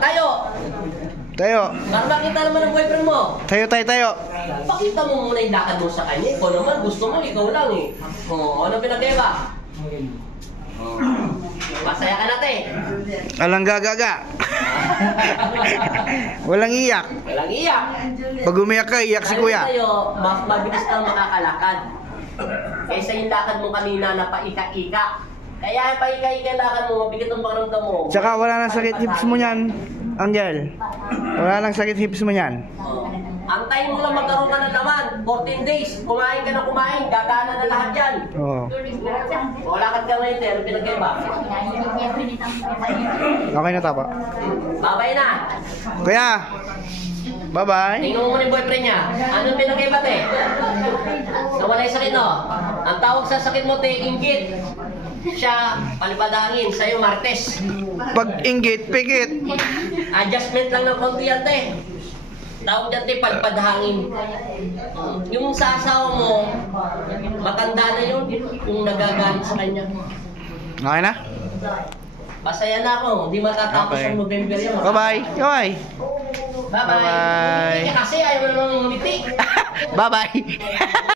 Tayo. Tayo. Para makita naman ang boyfriend mo. Tayo, tayo, tayo. Pakita mo muna yung lakad mo sa kanya. Ikaw naman, gusto mo, ikaw lang eh. Ano pinag-iba? Masaya ka natin. Alang gagaga. Walang iyak. Walang iyak. Pag umiyak ka, iyak si kuya. Tayo, mas mabilis kang makakalakad. Kaysa yung lakad mo kanina na paika-ika. Kaya paika-ika lakad mo, mabigat ang pakiramdam mo. Tsaka wala nang sakit hips mo niyan, Angel. Wala nang sakit hips mo niyan. Antayin mo lang magkaroon ka ng laman. 14 days. Kumain ka na kumain. Gagana na lahat yan. Oo. Wala ka ngayon, ano pinag-iba? Okay na tapa. Babay na. Kuya. Bye-bye. Tingnan mo muna yung boyfriend niya. Anong pinag-iba, te? Nawala yung sakit, no? Ang tawag sa sakit mo, te, inggit. Siya, palipadangin. Sa'yo, martes. Pag inggit, pikit. Adjustment lang ng konti yan, te. Tawag dyan, te, palipadangin. Yung sa asawa mo, matanda na yun kung nagagalit sa kanya. Okay na? Pasaya na ako. Hindi matatapos Okay. ang November yun. Bye-bye. Bye-bye. Bye-bye. Bye-bye. Kasi ayaw mo namang ngumiti. Bye-bye.